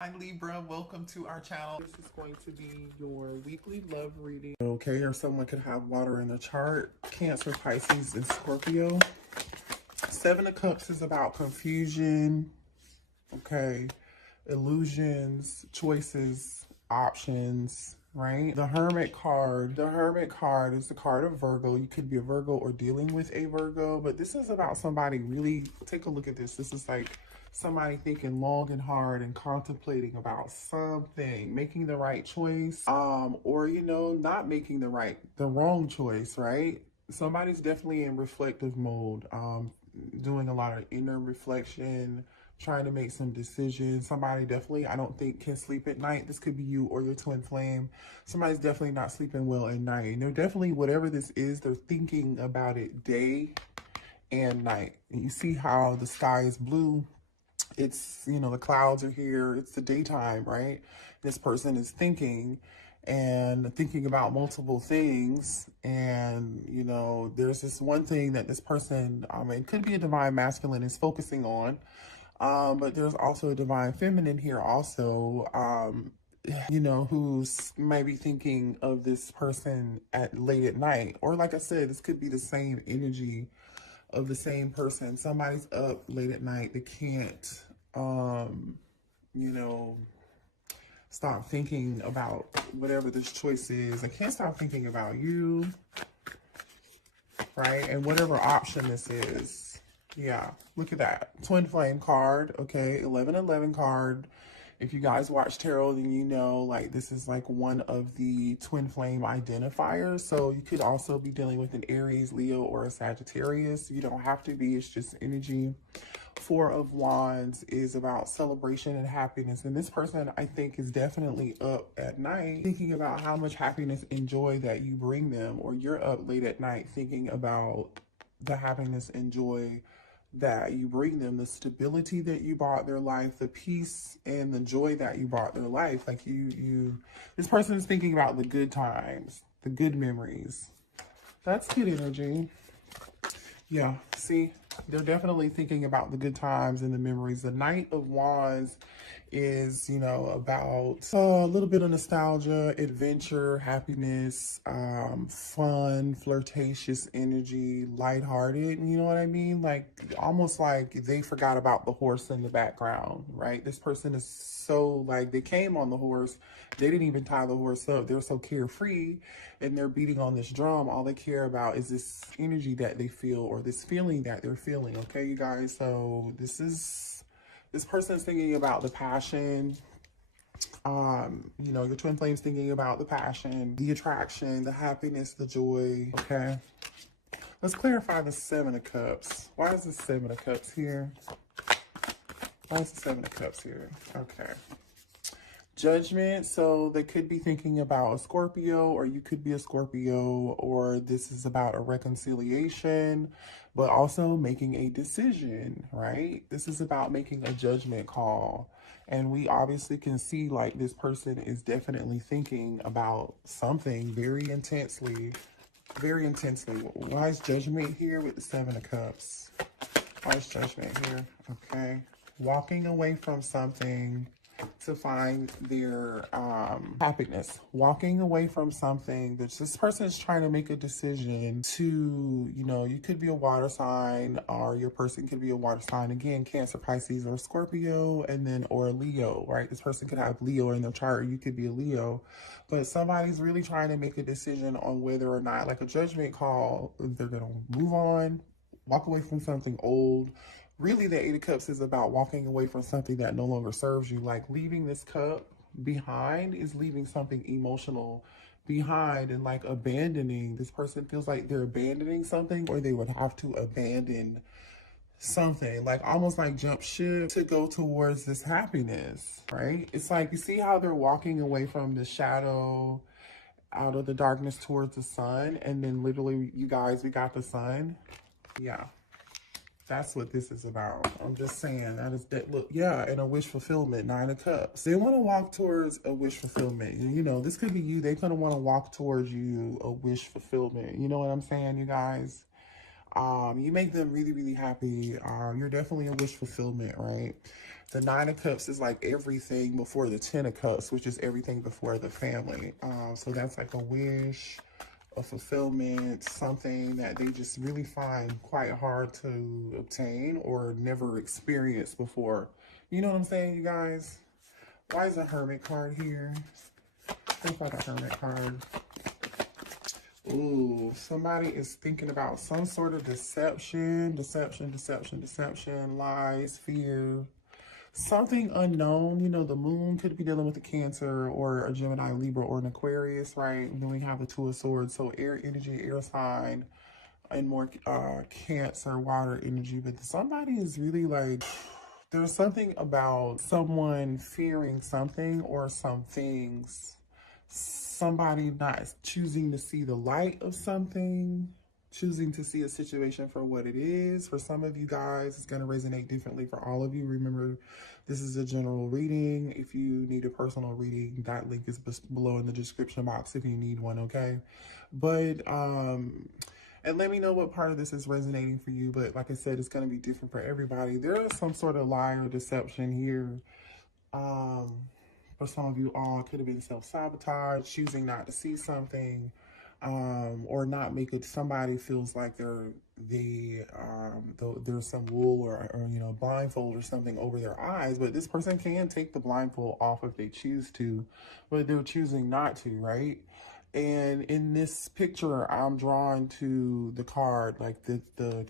Hi Libra, welcome to our channel. This is going to be your weekly love reading. Okay, or someone could have water in the chart. Cancer, Pisces, and Scorpio. Seven of Cups is about confusion, okay, illusions, choices, options, right? The Hermit card. The Hermit card is the card of Virgo. You could be a Virgo or dealing with a Virgo, but this is about somebody really, take a look at this. This is like somebody thinking long and hard and contemplating about something, making the right choice, or not making the wrong choice, right? Somebody's definitely in reflective mode, doing a lot of inner reflection, trying to make some decisions. Somebody definitely, I don't think, can sleep at night. This could be you or your twin flame. Somebody's definitely not sleeping well at night. And they're definitely, whatever this is, they're thinking about it day and night. And you see how the sky is blue. It's, the clouds are here. It's the daytime, right? This person is thinking about multiple things. And, there's this one thing that this person, it could be a divine masculine, is focusing on. But there's also a divine feminine here also, who's maybe thinking of this person at late at night. Or like I said, this could be the same energy of the same person. Somebody's up late at night. They can't, stop thinking about whatever this choice is. They can't stop thinking about you, right? And whatever option this is. Yeah, look at that. Twin flame card, okay? 1111 card. If you guys watch tarot, then you know, like, this is like one of the twin flame identifiers. So you could also be dealing with an Aries, Leo, or a Sagittarius. You don't have to be. It's just energy. Four of Wands is about celebration and happiness. And this person, I think, is definitely up at night thinking about how much happiness and joy that you bring them. Or you're up late at night thinking about the happiness and joy that you bring them, the stability that you brought their life, the peace and the joy that you brought their life. Like this person is thinking about the good times, the good memories. That's good energy. Yeah, see, they're definitely thinking about the good times and the memories. The Knight of Wands is, about a little bit of nostalgia, adventure, happiness, fun, flirtatious energy, lighthearted. You know what I mean? Like, almost like they forgot about the horse in the background, right? This person is so, like, they came on the horse. They didn't even tie the horse up. They're so carefree and they're beating on this drum. All they care about is this energy that they feel, or this feeling that they're feeling. Okay, you guys? So this person's thinking about the passion. Your twin flame's thinking about the passion, the attraction, the happiness, the joy. Okay. Let's clarify the Seven of Cups. Why is the Seven of Cups here? Why is the Seven of Cups here? Okay. Judgment. So they could be thinking about a Scorpio, or you could be a Scorpio, or this is about a reconciliation, but also making a decision, right? This is about making a judgment call. And we obviously can see, like, this person is definitely thinking about something very intensely, very intensely. Why is Judgment here with the Seven of Cups? Why is Judgment here? Okay. Walking away from something to find their happiness. Walking away from something that this person is trying to make a decision to, you could be a water sign, or your person could be a water sign. Again, Cancer, Pisces, or Scorpio, and then, or a Leo, right? This person could have Leo in their chart, or you could be a Leo. But somebody's really trying to make a decision on whether or not, like a judgment call, they're going to move on, walk away from something old. Really, the Eight of Cups is about walking away from something that no longer serves you. Like, leaving this cup behind is leaving something emotional behind, and like abandoning. This person feels like they're abandoning something, or they would have to abandon something, like almost like jump ship to go towards this happiness, right? It's like, you see how they're walking away from the shadow, out of the darkness towards the sun, and then literally, you guys, we got the sun. Yeah. That's what this is about. I'm just saying, that is that. Look, yeah, and a wish fulfillment, Nine of Cups. They want to walk towards a wish fulfillment. This could be you. They're going to want to walk towards you, a wish fulfillment. You know what I'm saying, you guys? You make them really, really happy. You're definitely a wish fulfillment, right? The Nine of Cups is like everything before the Ten of Cups, which is everything before the family. So that's like a wish, a fulfillment, something that they just really find quite hard to obtain or never experienced before. You know what I'm saying, you guys? Why is a Hermit card here? Looks like a Hermit card. Ooh, somebody is thinking about some sort of deception, lies, fear, something unknown. You know, the moon could be dealing with a Cancer or a Gemini, Libra, or an Aquarius, right? And then we have the Two of Swords, so air energy, air sign, and more Cancer, water energy. But somebody is really like, there's something about someone fearing something or some things. Somebody not choosing to see the light of something, choosing to see a situation for what it is. For some of you guys, it's going to resonate differently for all of you. Remember, this is a general reading. If you need a personal reading, that link is below in the description box if you need one, okay? But, and let me know what part of this is resonating for you. But like I said, it's going to be different for everybody. There is some sort of lie or deception here. For some of you all, it could have been self-sabotage, choosing not to see something, or not make it, somebody feels like there's some wool or you know, blindfold or something over their eyes, but this person can take the blindfold off if they choose to, but they're choosing not to, right? And in this picture, I'm drawn to the card, like the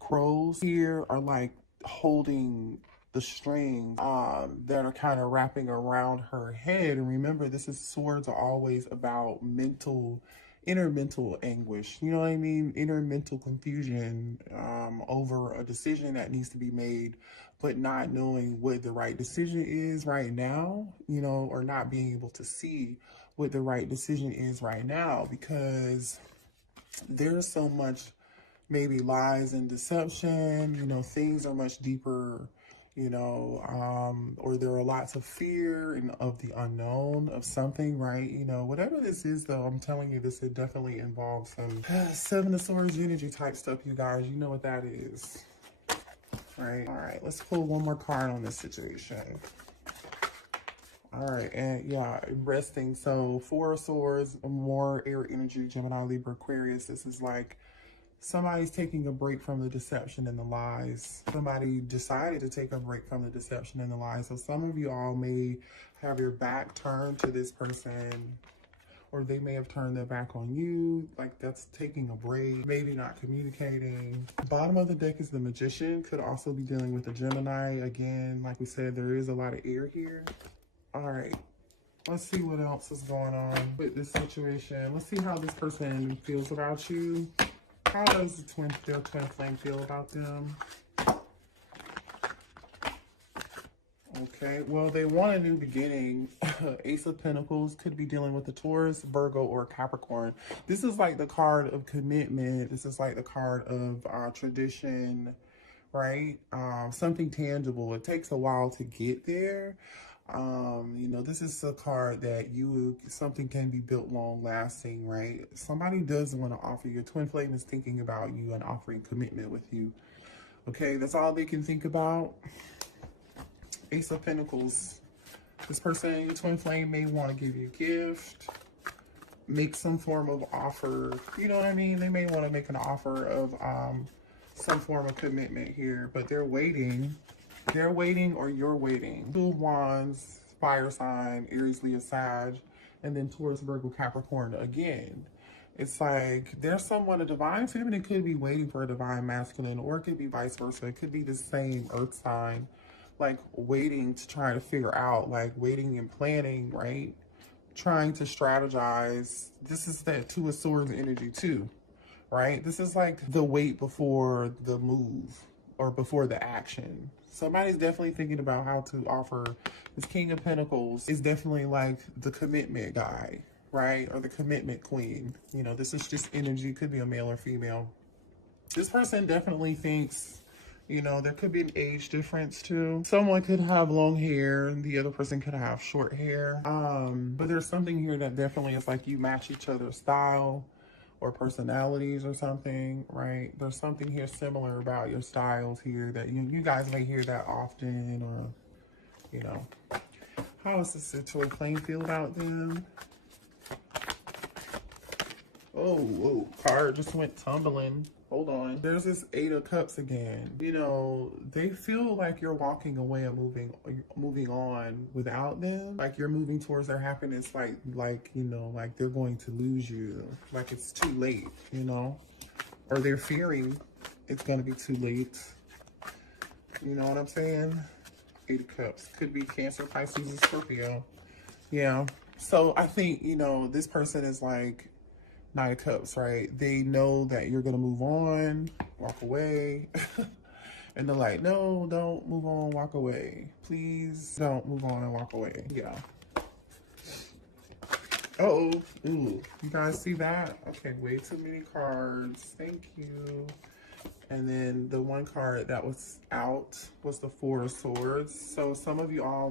crows here are like holding the strings that are kind of wrapping around her head. And remember, swords are always about inner mental anguish. You know what I mean? Inner mental confusion over a decision that needs to be made, but not knowing what the right decision is right now, you know, or not being able to see what the right decision is right now, because there's so much maybe lies and deception, you know, things are much deeper, you know, or there are lots of fear and of the unknown of something, right? You know, whatever this is, though, I'm telling you, this it definitely involves some Seven of Swords energy type stuff, you guys. You know what that is, right? All right, let's pull one more card on this situation. All right, and yeah, resting. So Four of Swords, more air energy, Gemini, Libra, Aquarius. This is like somebody's taking a break from the deception and the lies. Somebody decided to take a break from the deception and the lies. So some of you all may have your back turned to this person, or they may have turned their back on you. Like, that's taking a break, maybe not communicating. Bottom of the deck is the Magician. Could also be dealing with a Gemini. Again, like we said, there is a lot of air here. All right. Let's see what else is going on with this situation. Let's see how this person feels about you. How does the twin flame feel about them? Okay, well, they want a new beginning. Ace of Pentacles could be dealing with the Taurus, Virgo, or Capricorn. This is like the card of commitment. This is like the card of tradition, right? Something tangible. It takes a while to get there. You know, this is a card that something can be built long lasting, right? Somebody does want to offer you. Your twin flame is thinking about you and offering commitment with you. Okay, that's all they can think about. Ace of Pentacles. This person, your twin flame, may want to give you a gift, make some form of offer. You know what I mean? They may want to make an offer of some form of commitment here, but they're waiting. They're waiting, or you're waiting. Two of Wands, fire sign, Aries, Leo, Sag, and then Taurus, Virgo, Capricorn again. It's like there's someone, a divine feminine could be waiting for a divine masculine, or it could be vice versa. It could be the same earth sign, like waiting to try to figure out, like waiting and planning, right? Trying to strategize. This is that Two of Swords energy too, right? This is like the wait before the move or before the action. Somebody's definitely thinking about how to offer. This King of Pentacles is definitely like the commitment guy, right? Or the commitment queen. You know, this is just energy. Could be a male or female. This person definitely thinks, you know, there could be an age difference too. Someone could have long hair and the other person could have short hair. But there's something here that definitely is like you match each other's style, or personalities or something, right? There's something here similar about your styles here that you guys may hear that often, or, you know. How does the twin flame feel about them? Oh, whoa, card just went tumbling. Hold on. There's this 8 of Cups again. You know, they feel like you're walking away and moving on without them. Like you're moving towards their happiness, like you know, like they're going to lose you. Like it's too late, you know? Or they're fearing it's going to be too late. You know what I'm saying? 8 of Cups. Could be Cancer, Pisces, and Scorpio. Yeah. So I think, you know, this person is like 9 of Cups, right? They know that you're going to move on, walk away. And they're like, no, don't move on, walk away. Please don't move on and walk away. Yeah. Uh-oh. Ooh. You guys see that? Okay, way too many cards. Thank you. And then the one card that was out was the 4 of Swords. So some of you all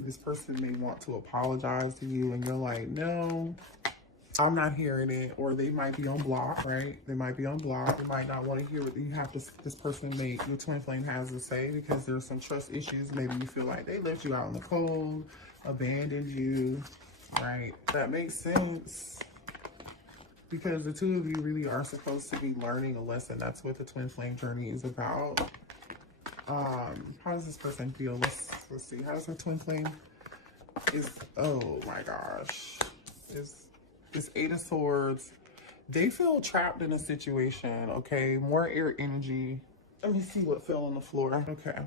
this person may want to apologize to you, and you're like, no, I'm not hearing it. Or they might be on block, right? They might be on block. They might not want to hear what this person your twin flame has to say, because there's some trust issues. Maybe you feel like they left you out in the cold, abandoned you, right? That makes sense. Because the two of you really are supposed to be learning a lesson. That's what the twin flame journey is about. How does this person feel? Let's see. How does her twin flame oh my gosh. It's 8 of Swords. They feel trapped in a situation, okay? More air energy. Let me see what fell on the floor. Okay.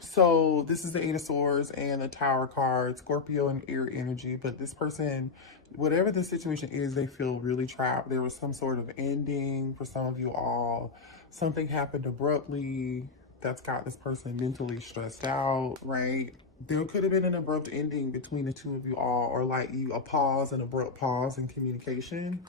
So this is the 8 of Swords and the Tower card, Scorpio and air energy. But this person, whatever the situation is, they feel really trapped. There was some sort of ending for some of you all. Something happened abruptly that's got this person mentally stressed out, right? There could have been an abrupt ending between the two of you all, or like a pause, an abrupt pause in communication.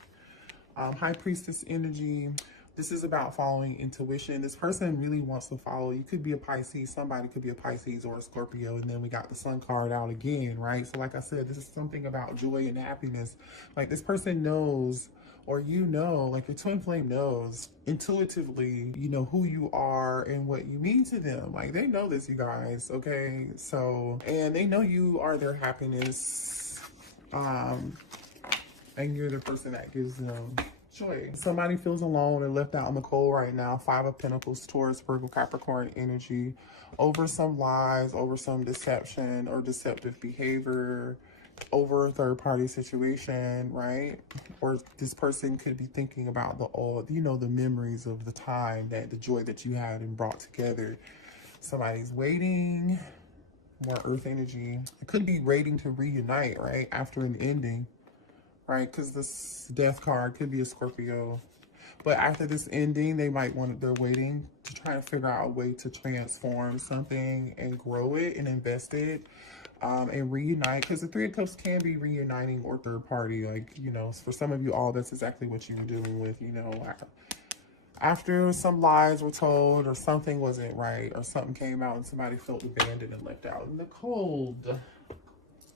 High Priestess energy. This is about following intuition. This person really wants to follow. You could be a Pisces. Somebody could be a Pisces or a Scorpio. And then we got the Sun card out again, right? So like I said, this is something about joy and happiness. Like this person knows, or you know, like your twin flame knows intuitively, you know, who you are and what you mean to them. Like they know this, you guys, okay? So, and they know you are their happiness. And you're the person that gives them joy. Somebody feels alone and left out in the cold right now. 5 of Pentacles, Taurus, Virgo, Capricorn energy, over some lies, over some deception or deceptive behavior, over a third-party situation, right? Or this person could be thinking about the memories of the time, the joy that you had and brought together. Somebody's waiting. More earth energy. It could be waiting to reunite, right? After an ending. Right, because this Death card could be a Scorpio. But after this ending, they're waiting to try to figure out a way to transform something and grow it and invest it and reunite. Because the 3 of Cups can be reuniting or third party. Like, you know, for some of you all, that's exactly what you were dealing with, you know. After some lies were told or something wasn't right or something came out and somebody felt abandoned and left out in the cold.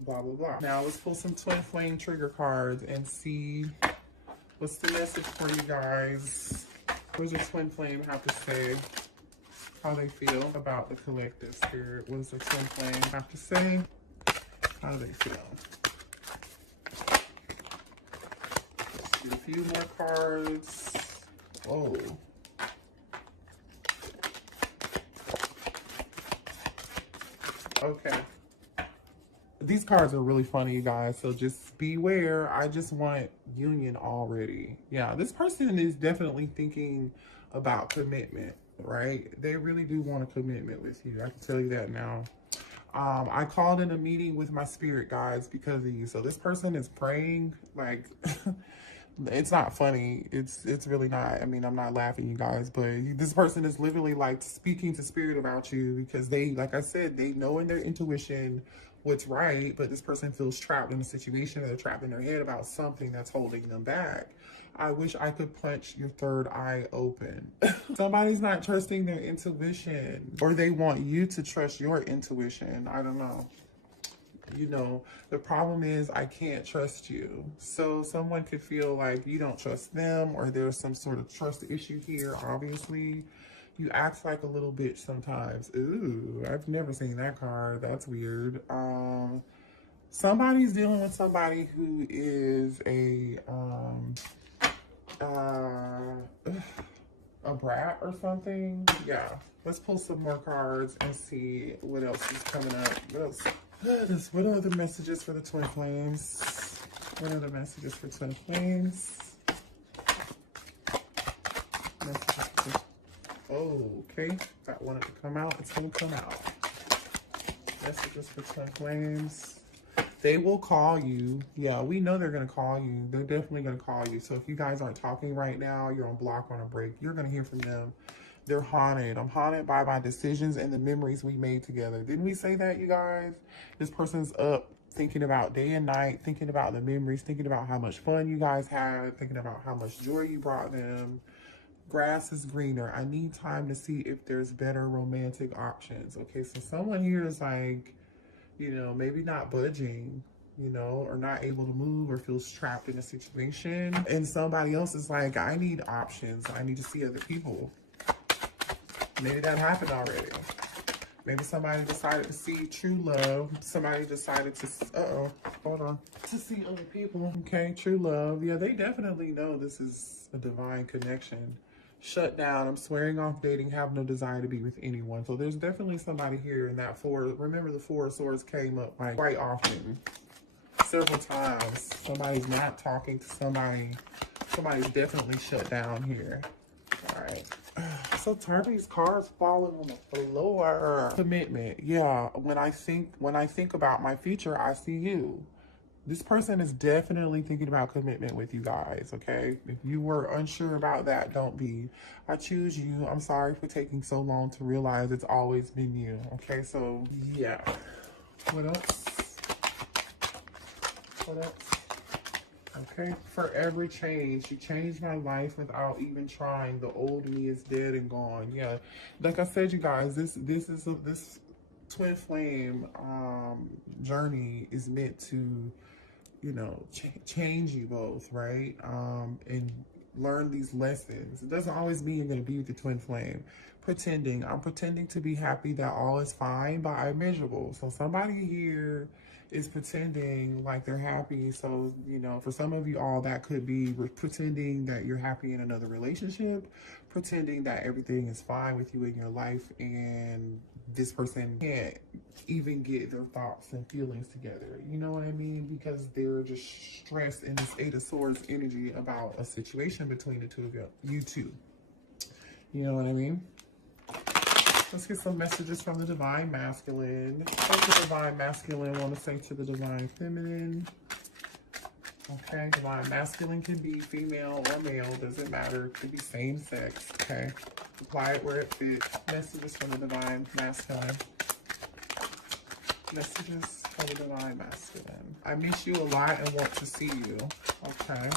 Blah, blah, blah. Now let's pull some twin flame trigger cards and see what's the message for you guys. What does your twin flame have to say? How they feel about the collective spirit. What does the twin flame have to say? How do they feel? Let's do a few more cards. Oh. Okay. These cards are really funny, you guys, so just beware. I just want union already. Yeah, this person is definitely thinking about commitment, right? They really do want a commitment with you. I can tell you that now. I called in a meeting with my spirit guides because of you. So this person is praying, like, it's not funny. It's really not. I mean, I'm not laughing, you guys, but this person is literally like speaking to spirit about you because they, like I said, they know in their intuition what's right, but this person feels trapped in a situation, or they're trapped in their head about something that's holding them back. I wish I could punch your third eye open. Somebody's not trusting their intuition, or they want you to trust your intuition. I don't know. you know, the problem is I can't trust you. So someone could feel like you don't trust them, or there's some sort of trust issue here. Obviously, you act like a little bitch sometimes. Ooh, I've never seen that card. That's weird. Somebody's dealing with somebody who is a brat or something. Yeah. Let's pull some more cards and see what else is coming up. What else? What are the messages for the twin flames? What are the messages for twin flames? Messages for... Oh, okay. That wanted to come out. It's going to come out. Messages for twin flames. They will call you. Yeah, we know they're going to call you. They're definitely going to call you. So if you guys aren't talking right now, you're on block, on a break, you're going to hear from them. They're haunted. I'm haunted by my decisions and the memories we made together. Didn't we say that, you guys? This person's up thinking about day and night, thinking about the memories, thinking about how much fun you guys had, thinking about how much joy you brought them. Grass is greener. I need time to see if there's better romantic options. Okay, so someone here is like, you know, maybe not budging, you know, or not able to move, or feels trapped in a situation. And somebody else is like, I need options. I need to see other people. Maybe that happened already. Maybe somebody decided to see true love. Somebody decided to, hold on, to see other people. Okay, true love. Yeah, they definitely know this is a divine connection. Shut down. I'm swearing off dating. Have no desire to be with anyone. So there's definitely somebody here in that four. Remember, the Four of Swords came up like quite often, several times. Somebody's not talking to somebody. Somebody's definitely shut down here. All right. So tired of these cards falling on the floor. Commitment. Yeah. When I think about my future, I see you. This person is definitely thinking about commitment with you guys, okay? If you were unsure about that, don't be. I choose you. I'm sorry for taking so long to realize it's always been you, okay? So, yeah. What else? What else? Okay, forever change. You changed my life without even trying. The old me is dead and gone. Yeah, like I said, you guys, this twin flame journey is meant to, you know, change you both, right? And learn these lessons. It doesn't always mean you're going to be with the twin flame. I'm pretending to be happy that all is fine, but I'm miserable. So somebody here is pretending like they're happy. So, you know, for some of you all, that could be pretending that you're happy in another relationship, pretending that everything is fine with you in your life, and this person can't even get their thoughts and feelings together. You know what I mean? Because they're just stressed in this Eight of Swords energy about a situation between the two of you two. You know what I mean? Let's get some messages from the Divine Masculine. What does the Divine Masculine want to say to the Divine Feminine? Okay, Divine Masculine can be female or male. Doesn't matter. It could be same sex. Okay. Apply it where it fits. Messages from the Divine Masculine. Messages from the Divine Masculine. I miss you a lot and want to see you. Okay.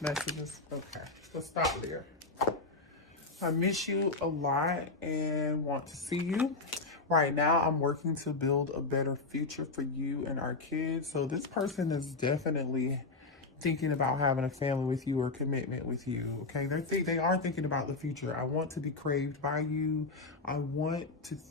Messages. Okay. Let's stop there. I miss you a lot and want to see you. Right now, I'm working to build a better future for you and our kids. So this person is definitely thinking about having a family with you or commitment with you. Okay, they are thinking about the future. I want to be craved by you. I want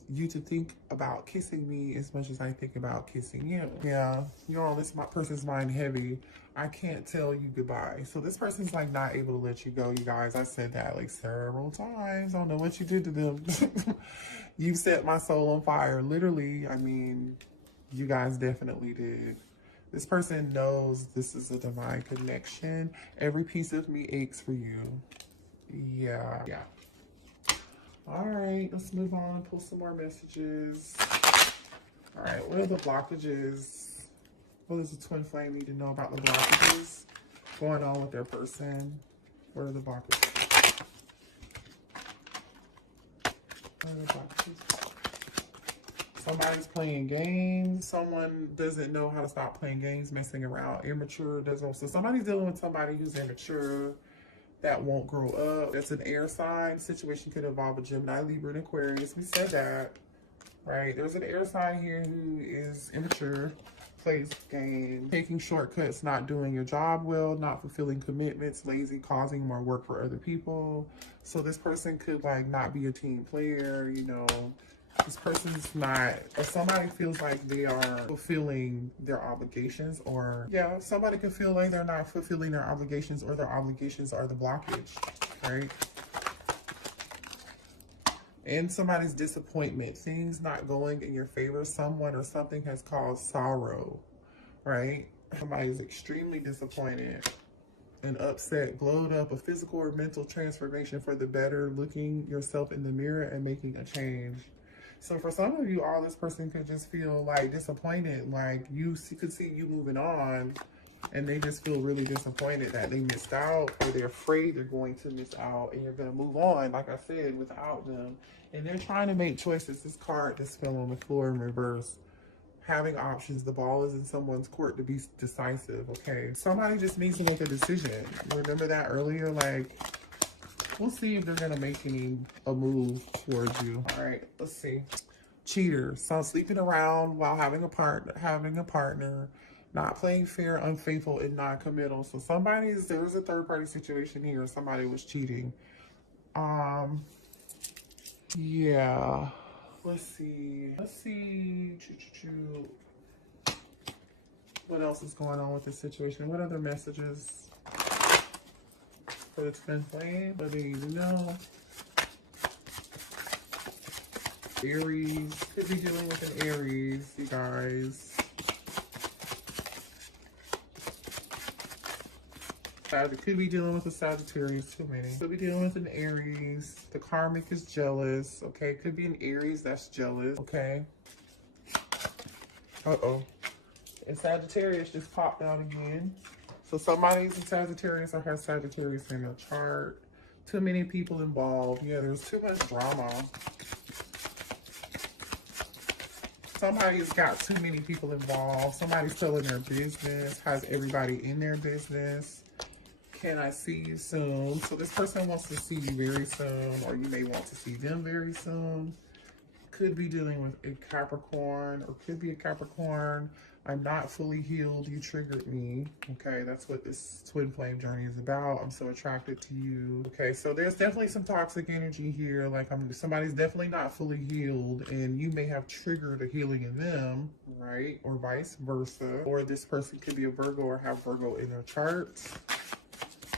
you to think about kissing me as much as I think about kissing you. Yeah, you know, this person's mind heavy. I can't tell you goodbye. So this person's like not able to let you go, you guys. I said that like several times. I don't know what you did to them. You set my soul on fire. Literally, I mean, you guys definitely did. This person knows this is a divine connection. Every piece of me aches for you. Yeah. All right, let's move on and pull some more messages. All right, what are the blockages? What does the twin flame need to know about the blockages going on with their person? What are the blockages? What are the blockages? Somebody's playing games. Someone doesn't know how to stop playing games, messing around, immature. So somebody's dealing with somebody who's immature, that won't grow up. That's an air sign. Situation could involve a Gemini, Libra, and Aquarius. We said that, right? There's an air sign here who is immature, plays game, taking shortcuts, not doing your job well, not fulfilling commitments, lazy, causing more work for other people. So this person could like not be a team player, you know. This person's not, if somebody feels like they are fulfilling their obligations, or yeah, somebody could feel like they're not fulfilling their obligations, or their obligations are the blockage, right? And somebody's disappointment, things not going in your favor, someone or something has caused sorrow, right? Somebody's extremely disappointed and upset, glowed up, a physical or mental transformation for the better, looking yourself in the mirror and making a change. So for some of you, all this person could just feel like disappointed, like you could see you moving on, and they just feel really disappointed that they missed out, or they're afraid they're going to miss out, and you're going to move on, like I said, without them. And they're trying to make choices. This card just fell on the floor in reverse. Having options. The ball is in someone's court to be decisive, okay? Somebody just needs to make a decision. Remember that earlier? Like, we'll see if they're going to make a move towards you. All right, let's see. Cheater. So sleeping around while having a partner, not playing fair, unfaithful, and non-committal. So there was a third-party situation here. Somebody was cheating. Yeah. Let's see. What else is going on with this situation? What other messages for the twin flame? What do you need to know? Aries. Could be dealing with an Aries, you guys. Could be dealing with a Sagittarius, too many. Could be dealing with an Aries. The karmic is jealous, okay? Could be an Aries that's jealous, okay? Uh-oh. And Sagittarius just popped out again. So somebody's a Sagittarius or has Sagittarius in their chart. Too many people involved. Yeah, there's too much drama. Somebody's got too many people involved. Somebody's selling their business, has everybody in their business. Can I see you soon? So this person wants to see you very soon, or you may want to see them very soon. Could be dealing with a Capricorn, or could be a Capricorn. I'm not fully healed. You triggered me. Okay, that's what this twin flame journey is about. I'm so attracted to you. Okay, so there's definitely some toxic energy here. Like somebody's definitely not fully healed, and you may have triggered a healing in them, right? Or vice versa. Or this person could be a Virgo or have Virgo in their charts.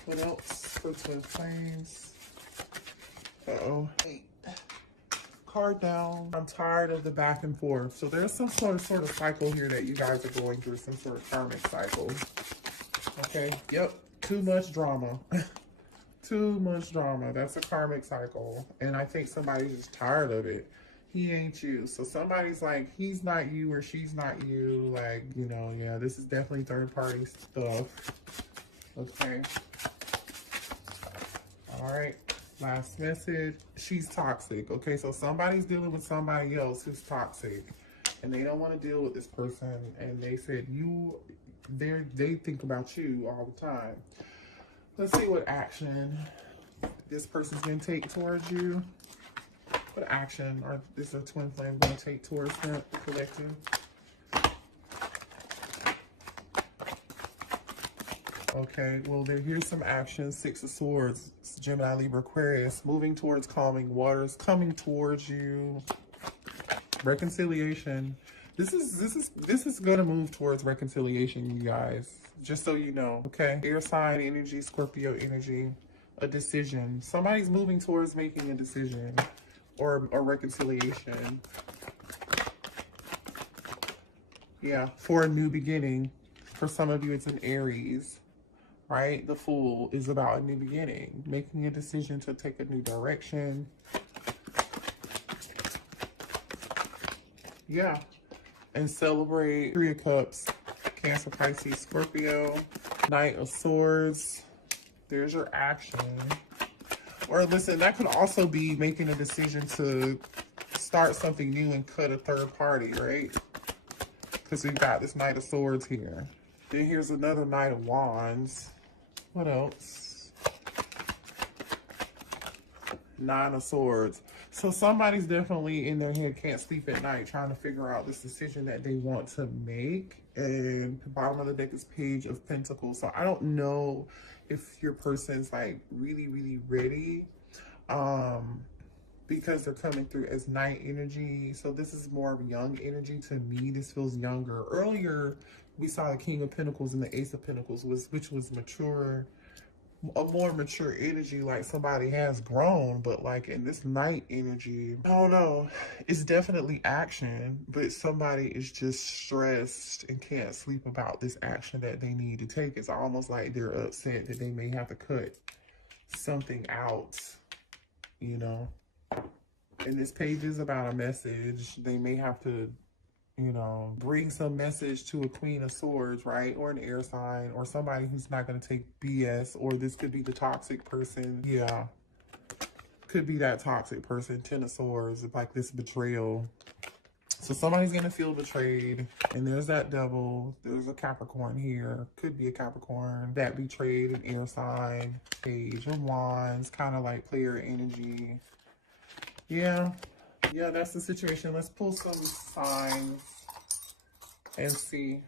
What else for twin flames? Uh-oh. Card down. I'm tired of the back and forth. So there's some sort of cycle here that you guys are going through, some sort of karmic cycle. Okay, yep, too much drama. Too much drama. That's a karmic cycle. And I think somebody's just tired of it. He ain't you. So somebody's like, he's not you or she's not you. Like, you know, yeah, this is definitely third party stuff. Okay. All right. Last message. She's toxic. Okay, so somebody's dealing with somebody else who's toxic, and they don't want to deal with this person. And they said they think about you all the time. Let's see what action this person's gonna take towards you. What action is a twin flame gonna take towards the collective? Okay, well, here's some action. Six of Swords, Gemini, Libra, Aquarius, moving towards calming waters, coming towards you. Reconciliation. This is gonna move towards reconciliation, you guys. Just so you know, okay? Air sign energy, Scorpio energy, a decision. Somebody's moving towards making a decision or a reconciliation. Yeah, for a new beginning. For some of you, it's an Aries. Right? The Fool is about a new beginning, making a decision to take a new direction. Yeah. And celebrate. Three of Cups, Cancer, Pisces, Scorpio, Knight of Swords. There's your action. Or listen, that could also be making a decision to start something new and cut a third party, right? Because we've got this Knight of Swords here. Then here's another Knight of Wands. What else? Nine of Swords. So somebody's definitely in their head, can't sleep at night, trying to figure out this decision that they want to make. And the bottom of the deck is Page of Pentacles. So I don't know if your person's like really, really ready. Because they're coming through as night energy. So this is more of young energy to me. This feels younger. Earlier, we saw the King of Pentacles and the Ace of Pentacles, which was mature, a more mature energy, like somebody has grown. But like in this night energy, I don't know, it's definitely action, but somebody is just stressed and can't sleep about this action that they need to take. It's almost like they're upset that they may have to cut something out, you know. And this page is about a message. They may have to, you know, bring some message to a Queen of Swords, right? Or an air sign, or somebody who's not going to take BS. Or this could be the toxic person. Yeah. Could be that toxic person. Ten of Swords, like this betrayal. So somebody's going to feel betrayed. And there's that Devil. There's a Capricorn here. Could be a Capricorn. That betrayed an air sign. Page of Wands. Kind of like player energy. Yeah, that's the situation. Let's pull some signs and see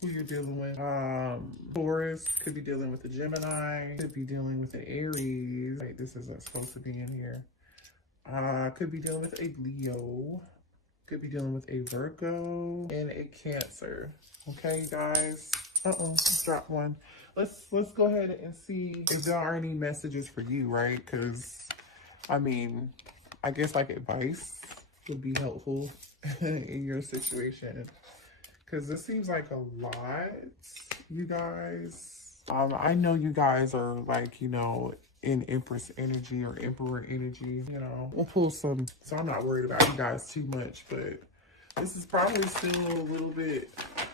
who you're dealing with. Taurus could be dealing with a Gemini, could be dealing with an Aries. Right, this isn't supposed to be in here. Could be dealing with a Leo, could be dealing with a Virgo and a Cancer. Okay, guys. Drop one. Let's go ahead and see if there are any messages for you, right? Because I mean, I guess like advice would be helpful in your situation. Because this seems like a lot, you guys. I know you guys are like, you know, in Empress energy or Emperor energy, you know. We'll pull some, so I'm not worried about you guys too much, but this is probably still a little bit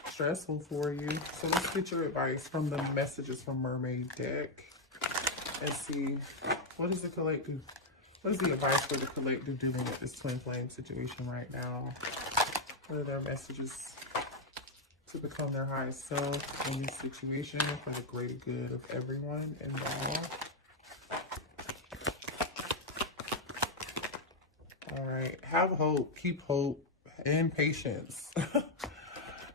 stressful for you. So let's get your advice from the messages from Mermaid deck and see what does the collective. What is the advice for the collective dealing with this twin flame situation right now? What are their messages to become their highest self in this situation for the greater good of everyone involved? All right. Have hope. Keep hope and patience.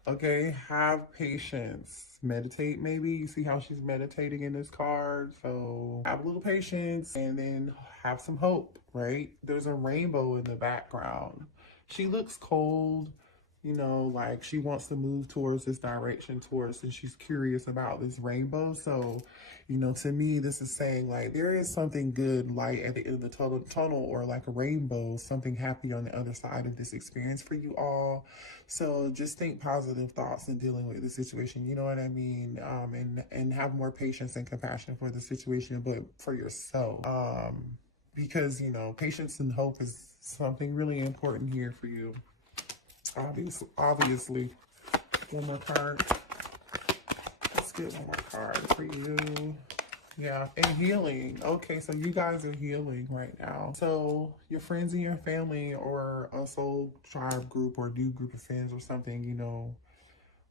Okay. Have patience. Meditate, maybe. You see how she's meditating in this card. So have a little patience and then have some hope, right? There's a rainbow in the background. She looks cold, you know, like she wants to move towards this direction and she's curious about this rainbow. So, you know, to me, this is saying like there is something good, light at the end of the tunnel, or like a rainbow, something happy on the other side of this experience for you all. So just think positive thoughts in dealing with the situation, you know what I mean? And have more patience and compassion for the situation, but for yourself. Because, you know, patience and hope is something really important here for you. Obviously. One more card. Let's get one more card for you. Yeah, and healing. Okay, so you guys are healing right now. So your friends and your family, or a soul tribe group or new group of friends or something, you know,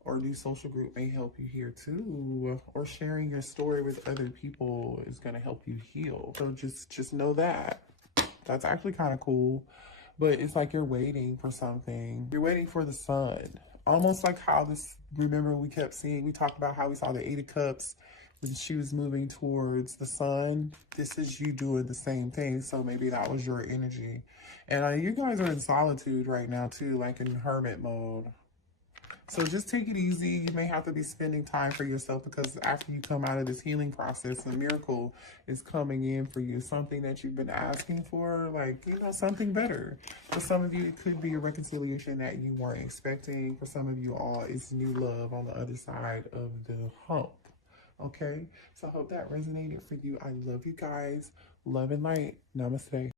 or new social group may help you here too. Or sharing your story with other people is going to help you heal. So just know that. That's actually kind of cool. But it's like you're waiting for something. You're waiting for the sun. Almost like how this, remember we kept seeing, we talked about how we saw the Eight of Cups when she was moving towards the sun. This is you doing the same thing. So maybe that was your energy. And you guys are in solitude right now too, like in hermit mode. So just take it easy. You may have to be spending time for yourself, because after you come out of this healing process, a miracle is coming in for you. Something that you've been asking for, like, you know, something better. For some of you, it could be a reconciliation that you weren't expecting. For some of you all, it's new love on the other side of the hump. Okay? So I hope that resonated for you. I love you guys. Love and light. Namaste.